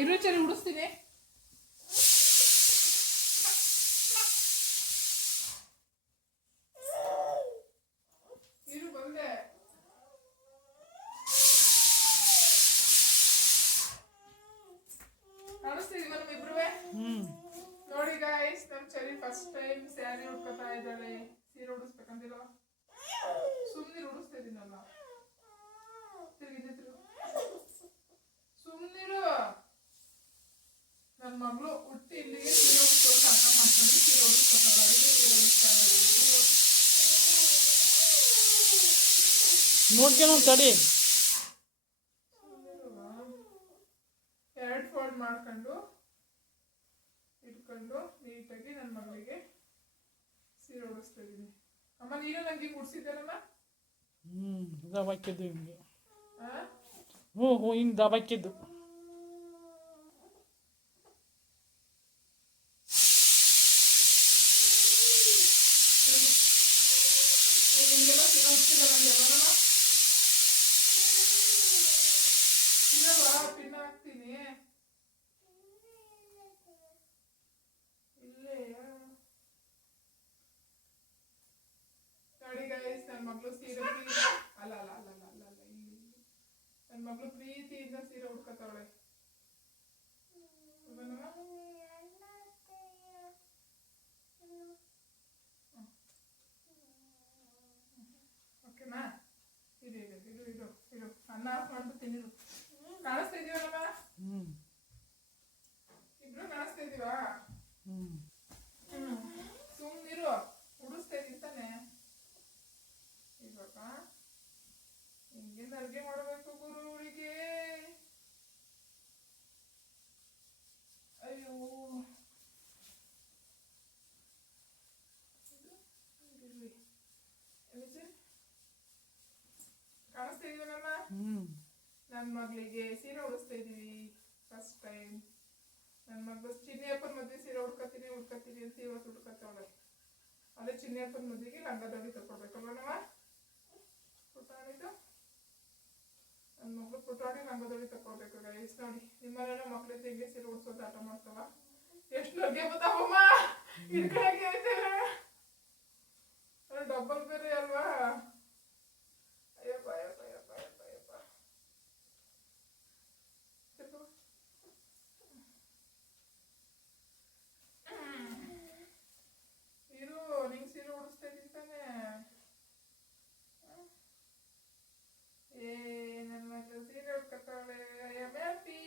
ಇರು ಚರಿ ಉಡಿಸ್ತೀನಿ. ಇರು ಬಂದೆ. ಕಾಣಿಸ್ತಿದೀವ ನಮ್ಮಿಬ್ರು? ನೋಡಿ ಗಾಯ್ಸ್, ನಮ್ ಚರಿ ಫಸ್ಟ್ ಟೈಮ್ ಸ್ಯಾರಿ ಉಟ್ಕೋತಾ ಇದ್ದಾಳೆ. ಸೀರೆ ಉಡಿಸ್ಬೇಕಂದಿರೋ ಸುಮ್ಮನೆ ಉಡಿಸ್ತಾ ಇದೀನಲ್ಲ. ಸುಮ್ಮನಿರು. ನನ್ನ ಮಗಳು ಹುಟ್ಟಿ ಇಲ್ಲಿಗೆ ಸೀರೆ ಉಡಿಸ್ಕೊಂಡು ಅರ್ಥ ಮಾಡ್ಕೊಂಡು ಸೀರೆ ಉಡಿಸ್ಕೊತಾಳೆ. ಅದಕ್ಕೆ ಸೀರೆ ಉಡಿಸ್ತಾ ನೋಡ್ಕೊಂಡು ತಡಿ. ಎರಡು ಫೋಲ್ಡ್ ಮಾಡ್ಕೊಂಡು ಇಟ್ಕೊಂಡು ನೀಟಾಗಿ ನನ್ನ ಮಗಳಿಗೆ ಸೀರೆ ಉಡಿಸ್ತಾ ಇದ್ದೀನಿ. ಅಮ್ಮ ನೀನು ನಂಗೆ ಹಿಂಗೆ ಉಡ್ಸಿದ್ದೇನಮ್ಮ? ದಬಾಕಿದ್ದು ಹಿಂಗೆ. ಹಿಂಗೆ ದಬಾಕಿದ್ದು. ನಿಮಗೆಲ್ಲ ಸೀರೆ ಉಡ್ಸಿಲ್ಲ ನನಗೆಲ್ಲನಮ್ಮ. ಇಲ್ಲವಾ ಪಿನ್ನ ಹಾಕ್ತೀನಿ. ಇಲ್ಲೇ ನೋಡಿ ಗೈಸ್, ನನ್ನ ಮಗಳು ಸೀರೆ ಅಲ್ಲ ಅಲ್ಲ ಅಲ್ಲ ಅಲ್ಲ ಅಲ್ಲ ಅಲ್ಲ ಇಲ್ಲಿ ನನ್ನ ಮಗಳು ಪ್ರೀತಿಯಿಂದ ಸೀರೆ ಉಡ್ಕೊತಾವಳೆ. ಓಕೆನಾ? ಇದು ಇದು ಇದು ಇದು ಇದು ಅನ್ನ ಹಾಕೊಂಡು ತಿನ್ನಿರು. ಕಾಣಿಸ್ತಾ ಇದೀವಲ್ಲಮ್ಮ? ಇಬ್ರು ಕಾಣಿಸ್ತಾ ಇದೀವಾ? ಸುಮ್ಮನಿರು, ಉಡಿಸ್ತಾ ಇದೀನಿ ತಾನೆ. ಇವಾಗ ಹಿಂಗೆ ಅಡುಗೆ ಮಾಡಬೇಕು ಗುರುವಿಗೆ. ಅಯ್ಯೋ ಕಾಣಿಸ್ತಾ ಇದೀವಲ್ಲ? ನನ್ನ ಮಗಳಿಗೆ ಸೀರೆ ಉಡಿಸ್ತಾ ಇದೀವಿ ಫಸ್ಟ್ ಟೈಮ್. ನನ್ನ ಮಗಳು ಚಿನ್ನಿಯಪ್ಪನ ಮದುವೆ ಸೀರೆ ಉಡ್ಕೊತೀನಿ ಅಂತ ಇವತ್ತು ಉಡ್ಕೊತಾವಳೆ. ಅದೇ ಚಿನ್ನಿಯಪ್ಪನ ಮದುವೆಗೆ ಲಂಗದೊಡಿ ತಗೊಳ್ಬೇಕಲ್ವ ನಮ್ಮ ಪುಟಾಣಿದು? ನನ್ನ ಮಗಳು ಪುಟಾಣಿ ಲಂಗದೊಡಿ ತಗೊಳ್ಬೇಕು ಗೈಸ್. ನೋಡಿ ನಿಮ್ಮನೆಲ್ಲ ಮಕ್ಳಿಂದ ಹಿಂಗೆ ಸೀರೆ ಉಡ್ಸೋದು ಆಟ ಮಾಡ್ತಾವ. ಎಷ್ಟು ಲಗ್ಗೆ ಬರ್ತಾವಮ್ಮ ಇಡ್ಕೊಳಕ್ಕೆ ಐತಲ್ಲ. ಡಬ್ಬಲ್ ಬೇರೆ ಅಲ್ವಾ? ಅಯ್ಯಪ್ಪ ಅಯ್ಯಪ್ಪ ಅಯ್ಯಪ್ಪ ಅಯ್ಯಪ್ಪ ಅಯ್ಯಪ್ಪ. ಇರು, ನಿಂಗೆ ಸೀರೆ ಉಡಿಸ್ತಾ ಇದ್ದೀನಿ ತಾನೆ. ನನ್ನ ಮಗಳು ಸೀರೆ ಉಡ್ಕೊತಾಳೆ. I am happy.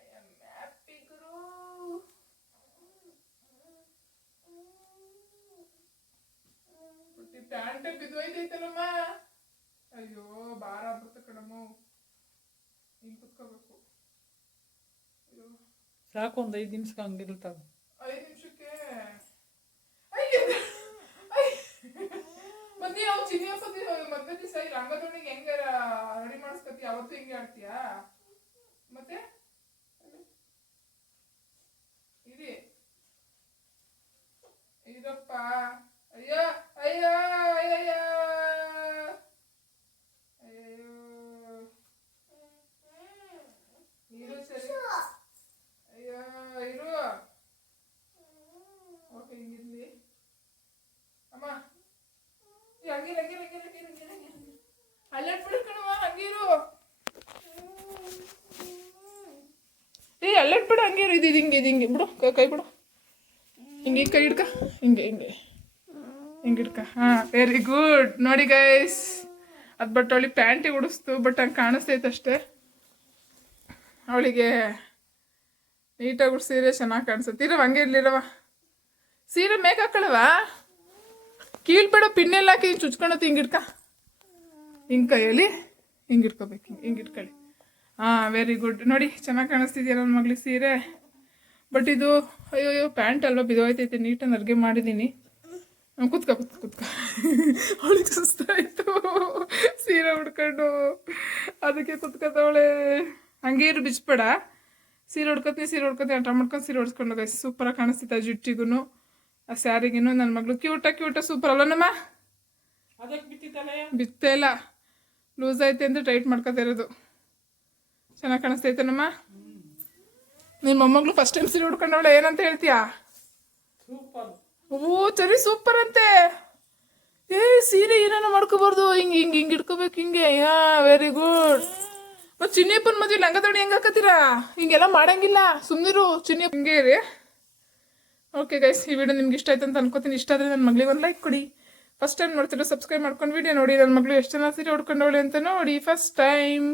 I am happy ಗುರು. ಪ್ಯಾಂಟ್ ಬಿದ್ದೋಯ್ತೈತಲ್ಲಮ್ಮ. ಅಯ್ಯೋ ಭಾರ ಆಗ್ಬಿಡ್ತು ಕಣಮ್ಮ. ಹಿಂಗೆ ಕುತ್ಕೋಬೇಕು. ಸಾಕು, ಒಂದು 5 ನಿಮಿಷಕ್ಕೆ ಹಂಗಿರ್ತಾವೆ. 5 ನಿಮಿಷಕ್ಕೆ ಮತ್ತೆ ನಾವು ಚಿನ್ನಿಯಪ್ಪತಿ ಮದ್ವೆ ದಿವಸ ಈ ರಂಗದೊಣಿಗೆ ಹೆಂಗ ರೆಡಿ ಮಾಡಿಸ್ಕೊತೀಯ? ಅವತ್ತು ಹಿಂಗೆ ಆಡ್ತೀಯಾ? ಮತ್ತೆ ಇರಿ ಇದಪ್ಪ. ಅಯ್ಯೋ ಅಯ್ಯೋ ಅಯ್ಯಯ್ಯೋ ಅಯ್ಯಯ್ಯೋ. ಇರು ಸರಿ. ಅಯ್ಯೋ ಇರು. ಓಕೆ ಹಿಂಗಿರ್ಲಿ ಅಮ್ಮ. ಹಂಗಿರ ಹಂಗಿರ ಹಂಗಿರ ಹಂಗಿರ ಹಂಗಿರ ಹಂಗಿರ ಅಲ್ಲಾಡ್ಬಿಡು ಕಣವ. ಹಂಗಿರು. ಅಲ್ಲಾಡ್ಬಿಡು. ಹಂಗಿರು. ಇದು ಹಿಂಗೆ ಬಿಡು. ಕೈ ಬಿಡು. ಹಿಂಗೆ ಕೈ ಹಿಡ್ಕ. ಹಿಂಗೆ ಹಿಂಗಿಡ್ಕ. ಹಾಂ, ವೆರಿ ಗುಡ್. ನೋಡಿ ಗೈಸ್, ಅದು ಬಟ್ ಅವಳಿಗೆ ಪ್ಯಾಂಟಿಗೆ ಉಡಿಸ್ತು, ಬಟ್ ಹಂಗೆ ಕಾಣಿಸ್ತೈತೆ ಅಷ್ಟೇ. ಅವಳಿಗೆ ನೀಟಾಗಿ ಉಡ್ಸೀರೆ ಚೆನ್ನಾಗಿ ಕಾಣಿಸುತ್ತೆ. ಇರವ ಹಂಗೆ ಇರ್ಲಿರವ. ಸೀರೆ ಮೇಕ್ ಹಾಕೊಳ್ಳವ. ಕೀಳ್ಬೇಡ, ಪಿನ್ನೆಲ್ಲ ಹಾಕಿ ಚುಚ್ಕೊಳತ್ತೆ. ಹಿಂಗಿಡ್ಕ. ಹಿಂಗೆ ಕೈಯಲ್ಲಿ ಹಿಂಗೆ ಇಟ್ಕೋಬೇಕು. ಹಿಂಗೆ ಇಟ್ಕೊಳ್ಳಿ. ಹಾಂ, ವೆರಿ ಗುಡ್. ನೋಡಿ ಚೆನ್ನಾಗಿ ಕಾಣಿಸ್ತಿದ್ಯಾ ನನ್ನ ಮಗಳಿಗೆ ಸೀರೆ. ಬಟ್ ಇದು ಅಯ್ಯೋ ಪ್ಯಾಂಟ್ ಅಲ್ವಾ, ಬಿದ್ದೋಯ್ತೈತೆ. ನೀಟಾಗಿ ಅಡುಗೆ ಮಾಡಿದ್ದೀನಿ. ಕುತ್ಕ ಅವಳಿಗೆ ಸುಸ್ತಾಯಿತು ಸೀರೆ ಉಡ್ಕೊಂಡು, ಅದಕ್ಕೆ ಕುತ್ಕೊತವಳೆ. ಹಂಗೆ ಇರು, ಬಿಚ್ಬೇಡ. ಸೀರೆ ಉಡ್ಕೊತೀನಿ ಆಟ ಮಾಡ್ಕೊಂಡು ಸೀರೆ ಉಡ್ಸ್ಕೊಂಡು ಗೈಸ್ ಸೂಪರಾಗಿ ಕಾಣಿಸ್ತಿತ್ತು. ಆ ಜುಟ್ಟಿಗೂ ಆ ಸ್ಯಾರಿಗೂ ನನ್ನ ಮಗಳು ಕ್ಯೂಟ ಸೂಪರ್ ಅಲ್ಲ ನಮ್ಮ? ಅದಕ್ಕೆ ಬಿತ್ತಿತ್ತಲ್ಲ, ಬಿತ್ತೇ ಇಲ್ಲ, ಲೂಸ್ ಐತೆ ಅಂತ ಟೈಟ್ ಮಾಡ್ಕೊತಾ ಇರೋದು. ಚೆನ್ನಾಗಿ ಕಾಣಿಸ್ತೈತೇನಮ್ಮ? ನಿಮ್ಮ ಮೊಮ್ಮಗಳು ಫಸ್ಟ್ ಟೈಮ್ ಸೀರೆ ಉಡ್ಕೊಂಡವಳೆ, ಏನಂತ ಹೇಳ್ತೀಯಾ? ಸೂಪರ್. ಓ ಸರಿ, ಸೂಪರ್ ಅಂತೆ. ಏ ಸೀರೆ ಏನೇನೋ ಮಾಡ್ಕೋಬಾರ್ದು, ಹಿಂಗೆ ಹಿಂಗೆ ಹಿಂಗೆ ಇಟ್ಕೋಬೇಕು, ಹಿಂಗೆ. ಯಾ ವೆರಿ ಗುಡ್. ಮತ್ತು ಚಿನ್ನಿಯಪ್ಪನ ಮದುವೆ ಲಂಗ ದಾವಣಿ ಹೆಂಗೆ ಹಾಕತ್ತೀರಾ? ಹಿಂಗೆಲ್ಲ ಮಾಡಂಗಿಲ್ಲ, ಸುಮ್ಮನಿರು ಚಿನ್ನಿಯಪ್ಪ. ಹಿಂಗೆ ರೀ. ಓಕೆ ಗೈಸ್, ಈ ವಿಡಿಯೋ ನಿಮ್ಗೆ ಇಷ್ಟ ಆಯ್ತು ಅಂತ ಅನ್ಕೋತೀನಿ. ಇಷ್ಟ ಆದರೆ ನನ್ನ ಮಗಳಿಗೆ ಒಂದು ಲೈಕ್ ಕೊಡಿ. ಫಸ್ಟ್ ಟೈಮ್ ನೋಡ್ತಿರೋ ಸಬ್ಸ್ಕ್ರೈಬ್ ಮಾಡ್ಕೊಂಡು ವಿಡಿಯೋ ನೋಡಿ. ನನ್ನ ಮಗಳು ಎಷ್ಟು ಜನ ಸೀರೆ ಉಡ್ಕೊಂಡವಳೆ ಅಂತ ನೋಡಿ. First time.